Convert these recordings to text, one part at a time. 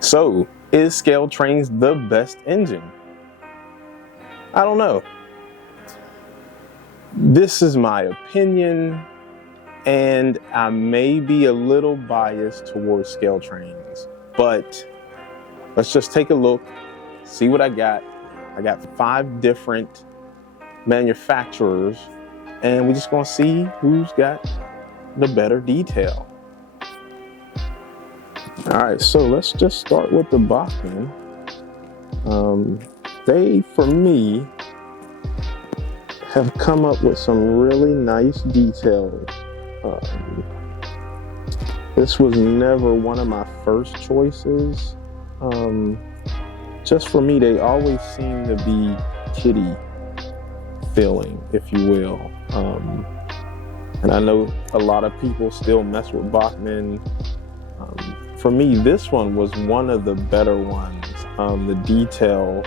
So, is SCALETRAINS the best engine? I don't know. This is my opinion, and I may be a little biased towards SCALETRAINS, but let's just take a look, see what I got. I got 5 different manufacturers, and we're just gonna see who's got the better detail. All right, so let's just start with the Bachman. They, for me, have come up with some really nice details. This was never one of my first choices. Just for me, they always seem to be kiddie feeling, if you will. And I know a lot of people still mess with Bachman. For me, this one was one of the better ones. The detail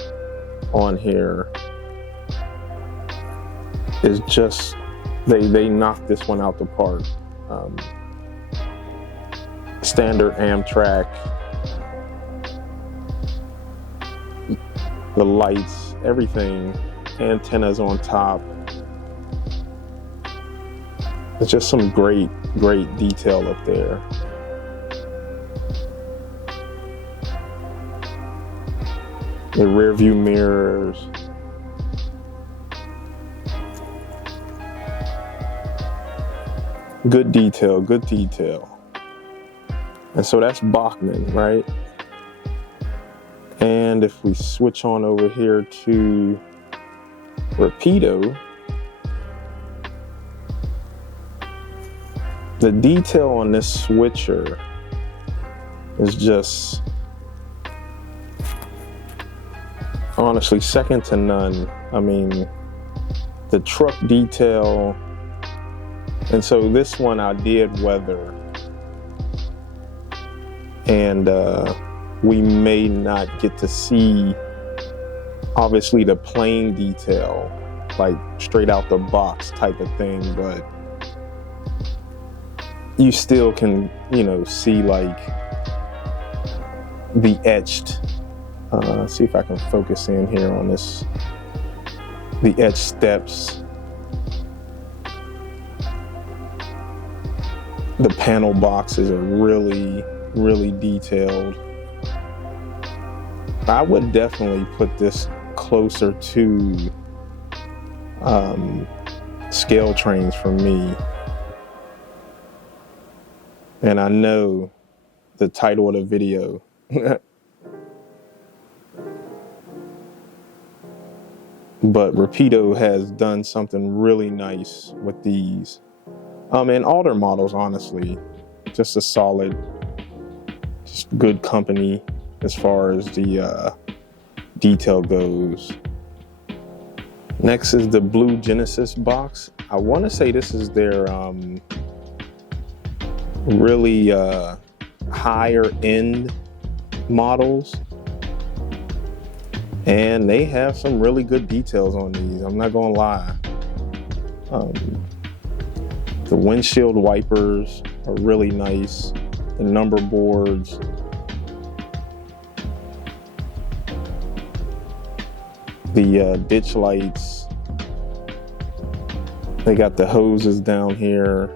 on here is just, they knocked this one out the park. Standard Amtrak, the lights, everything, antennas on top. It's just some great detail up there. The rear view mirrors. Good detail, good detail. And so that's Bachman, right? And if we switch on over here to Ropa, the detail on this switcher is just honestly second to none. I mean, the truck detail. And so this one I did weather, and we may not get to see obviously the plain detail, like straight out the box type of thing, but you still can, see like the etched, see if I can focus in here on this, the etched steps. The panel boxes are really detailed. I would definitely put this closer to SCALETRAINS for me. And I know the title of the video. But Ropa has done something really nice with these. And all their models, honestly, just a solid, just good company as far as the detail goes. Next is the blue Genesis box. I want to say this is their really higher end models. And they have some really good details on these, I'm not gonna lie. The windshield wipers are really nice. The number boards. The ditch lights. They got the hoses down here.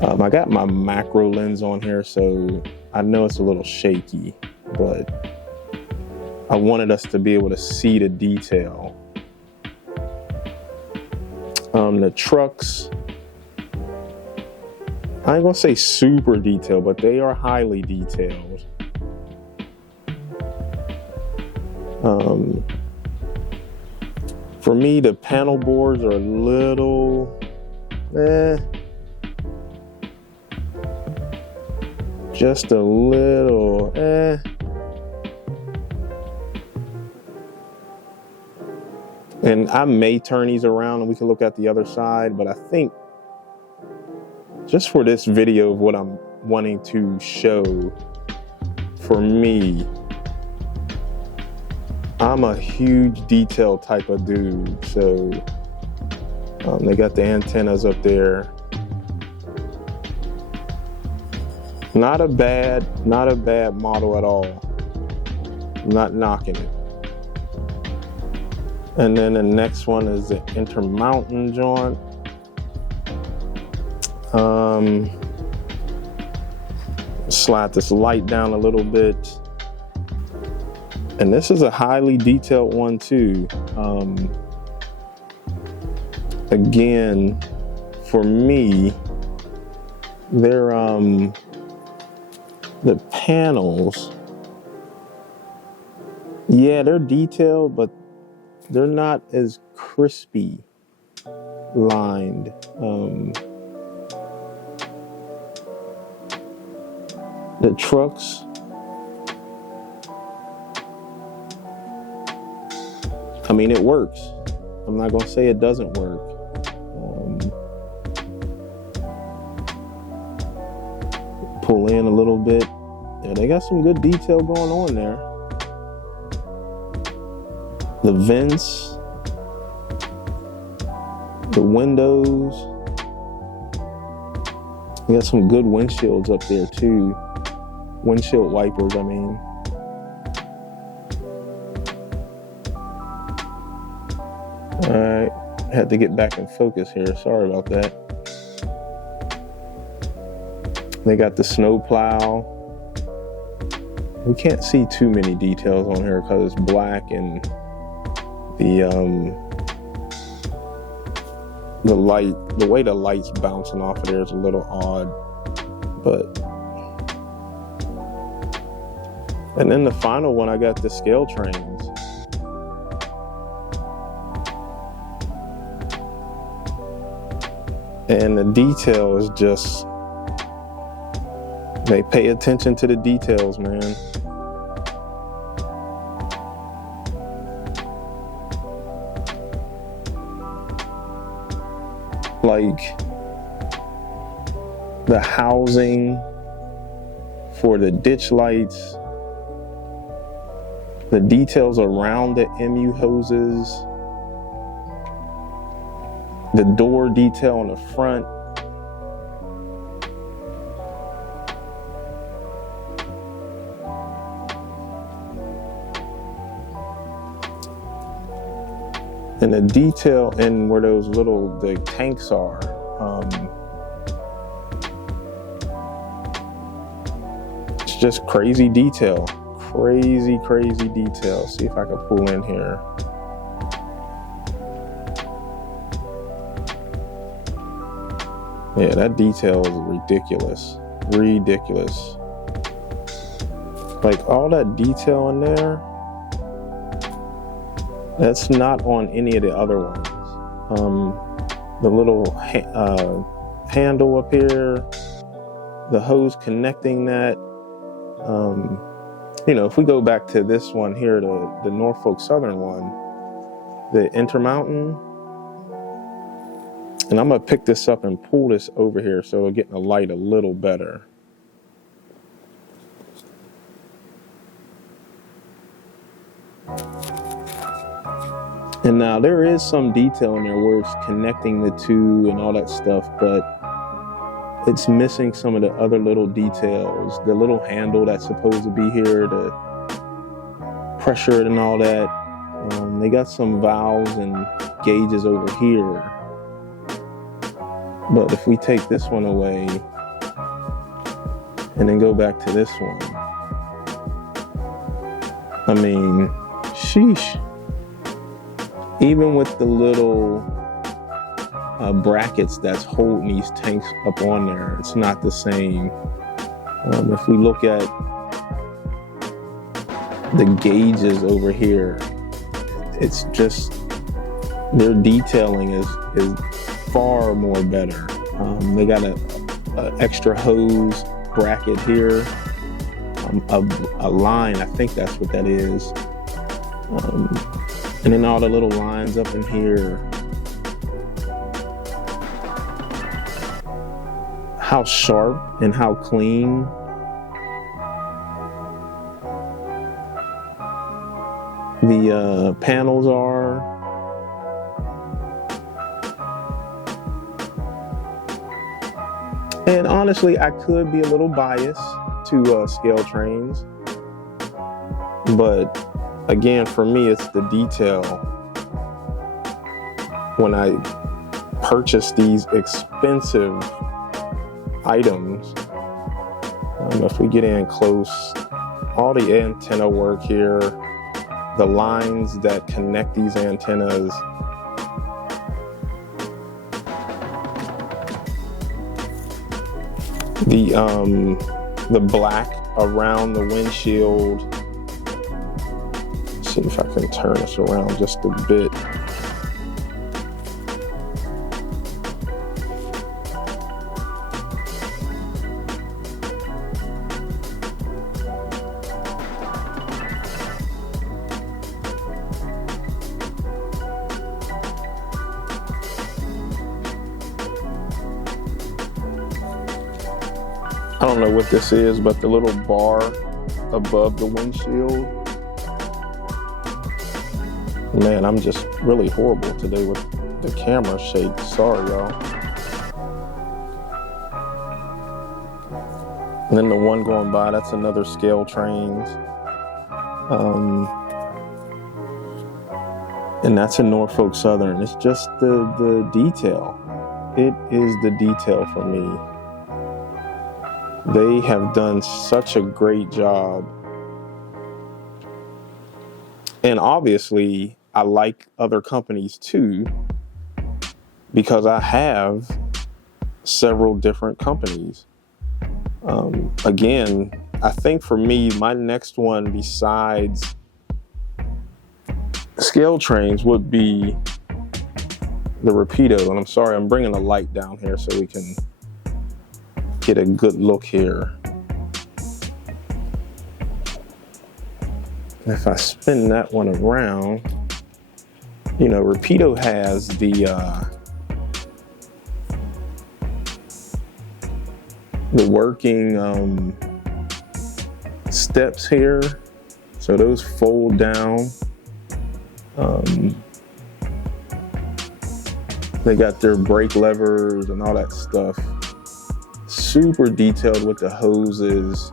I got my macro lens on here, so I know it's a little shaky, but I wanted us to be able to see the detail. The trucks, I ain't gonna say super detailed, but they are highly detailed. For me, the panel boards are a little, just a little, And I may turn these around and we can look at the other side, but I think just for this video of what I'm wanting to show, for me, I'm a huge detail type of dude. So they got the antennas up there. Not a bad model at all. I'm not knocking it. And then the next one is the Intermountain joint. Slide this light down a little bit. And this is a highly detailed one too. Again, for me, they're the panels, yeah, they're detailed, but they're not as crispy lined. The trucks, I mean, it works. I'm not gonna say it doesn't work. Pull in a little bit. Yeah, they got some good detail going on there. The vents, the windows. You got some good windshields up there too. Windshield wipers, I mean. All right, had to get back in focus here. Sorry about that. They got the snow plow. We can't see too many details on here because it's black, and the light, the way the light's bouncing off of there is a little odd, but. And then the final one, I got the SCALETRAINS. And the detail is just, they pay attention to the details, man. Like the housing for the ditch lights, the details around the MU hoses, the door detail on the front. And the detail in where those the tanks are. It's just crazy detail. Crazy detail. See if I can pull in here. Yeah, that detail is ridiculous. Like all that detail in there, that's not on any of the other ones. The little handle up here, the hose connecting that. You know, if we go back to this one here, the Norfolk Southern one, the Intermountain, and I'm gonna pick this up and pull this over here so we're getting the light a little better. And now there is some detail in there where it's connecting the two and all that stuff, but it's missing some of the other little details. The little handle that's supposed to be here to pressure it and all that. They got some valves and gauges over here. But if we take this one away and then go back to this one, I mean, sheesh. Even with the little brackets that's holding these tanks up on there, it's not the same. If we look at the gauges over here, it's just, their detailing is far more better. They got a extra hose bracket here, a line, I think that's what that is. And then all the little lines up in here. How sharp and how clean. The panels are. And honestly, I could be a little biased to SCALETRAINS, but again, for me, it's the detail. When I purchase these expensive items, if we get in close, all the antenna work here, the lines that connect these antennas, the black around the windshield. Let's see if I can turn this around just a bit. I don't know what this is, but the little bar above the windshield. Man, I'm just really horrible today with the camera shake. Sorry, y'all. And then the one going by, that's another SCALETRAINS. And that's in Norfolk Southern. It's just the detail. It is the detail for me. They have done such a great job. And obviously, I like other companies too, because I have several different companies. Again, I think for me, my next one besides SCALETRAINS would be the Rapido. And I'm sorry, I'm bringing the light down here so we can get a good look here. If I spin that one around, you know, Rapido has the working steps here, so those fold down. They got their brake levers and all that stuff. Super detailed with the hoses.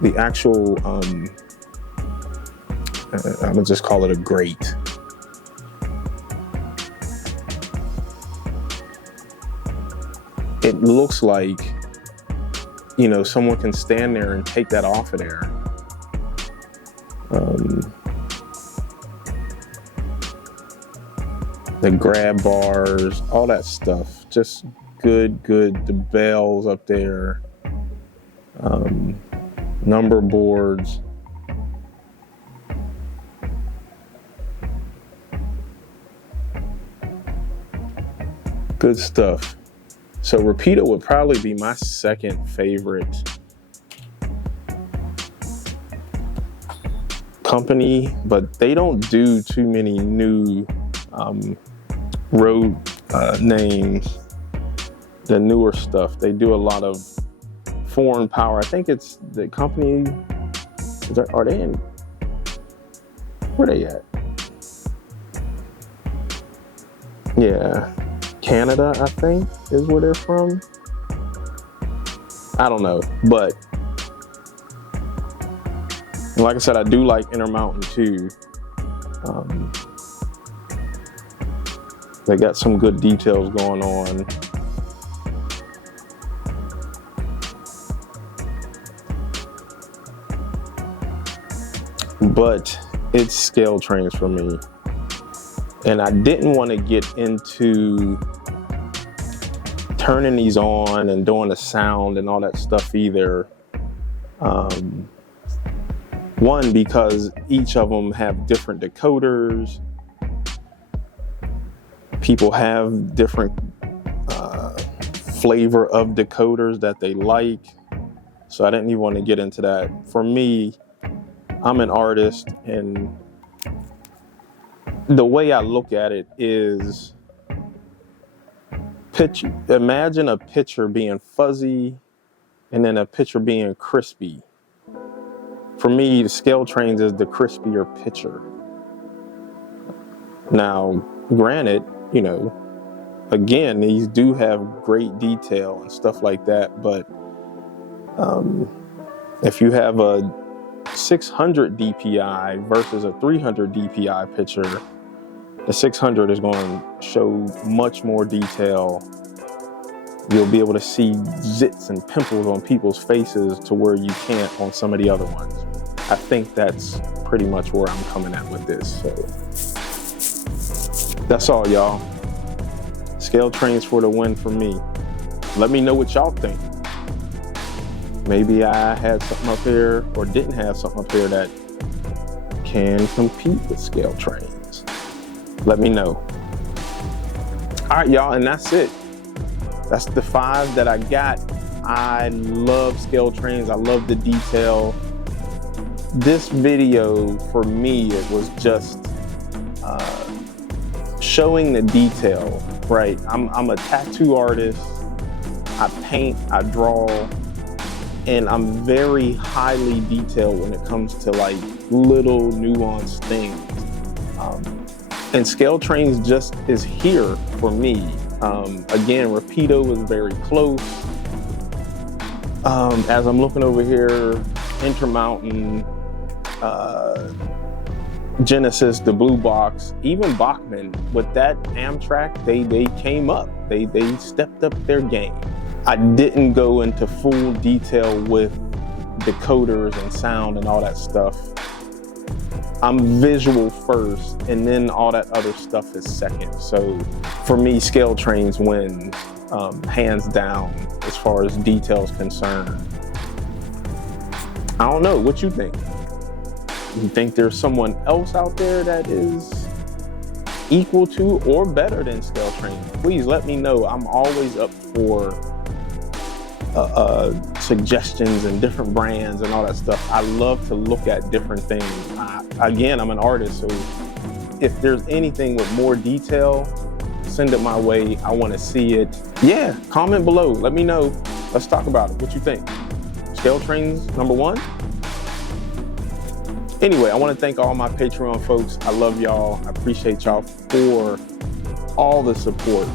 The actual, I'm gonna just call it a grate. It looks like, you know, someone can stand there and take that off of there. The grab bars, all that stuff, just good. The bells up there, number boards. Good stuff. So Rapido would probably be my second favorite company, but they don't do too many new road names, the newer stuff. They do a lot of foreign power. I think it's the company, are they in, where they at? Yeah, Canada, I think, is where they're from. I don't know, but like I said, I do like Intermountain too. They got some good details going on. But it's SCALETRAINS for me. And I didn't want to get into turning these on and doing the sound and all that stuff either. One, because each of them have different decoders. People have different flavor of decoders that they like. So I didn't even want to get into that. For me, I'm an artist, and the way I look at it is, imagine a picture being fuzzy and then a picture being crispy. For me, the SCALETRAINS is the crispier picture. Now, granted, you know, again, these do have great detail and stuff like that, but if you have a 600 DPI versus a 300 DPI picture, the 600 is going to show much more detail. You'll be able to see zits and pimples on people's faces to where you can't on some of the other ones. I think that's pretty much where I'm coming at with this. So that's all, y'all. SCALETRAINS for the win for me. Let me know what y'all think. Maybe I had something up here or didn't have something up here that can compete with SCALETRAINS. Let me know. All right, y'all, and that's it. That's the 5 that I got. I love SCALETRAINS. I love the detail. This video, for me, it was just showing the detail, right? I'm a tattoo artist. I paint, I draw, and I'm very highly detailed when it comes to like little nuanced things. And SCALETRAINS just is here for me. Again, Rapido was very close. As I'm looking over here, Intermountain, Genesis, the blue box, even Bachman, with that Amtrak, they came up. They stepped up their game. I didn't go into full detail with decoders and sound and all that stuff. I'm visual first, and then all that other stuff is second. So for me, SCALETRAINS wins, hands down, as far as details concerned. I don't know, what you think? You think there's someone else out there that is equal to or better than SCALETRAINS? Please let me know. I'm always up for suggestions and different brands and all that stuff. I love to look at different things. Again, I'm an artist, so if there's anything with more detail, send it my way. I want to see it. Yeah, comment below. Let me know. Let's talk about it. What you think? SCALETRAINS #1? Anyway, I want to thank all my Patreon folks. I love y'all. I appreciate y'all for all the support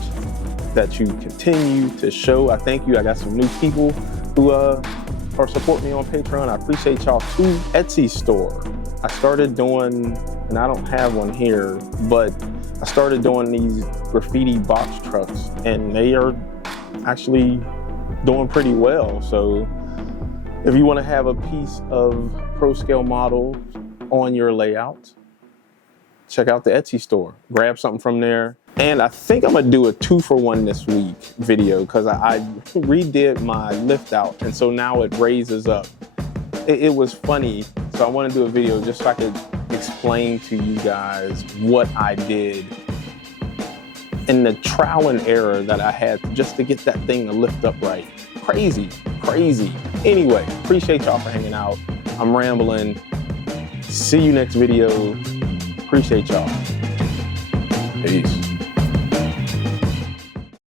that you continue to show. I thank you. I got some new people who are supporting me on Patreon. I appreciate y'all too. Etsy store. I started doing, and I don't have one here, but I started doing these graffiti box trucks, and they are actually doing pretty well. So if you want to have a piece of pro scale model on your layout, check out the Etsy store. Grab something from there. And I think I'm gonna do a 2-for-1 this week video, because I redid my lift out, and so now it raises up. It was funny, so I want to do a video just so I could explain to you guys what I did and the trial and error that I had just to get that thing to lift up right. Crazy, crazy. Anyway, appreciate y'all for hanging out. I'm rambling. See you next video. Appreciate y'all. Peace.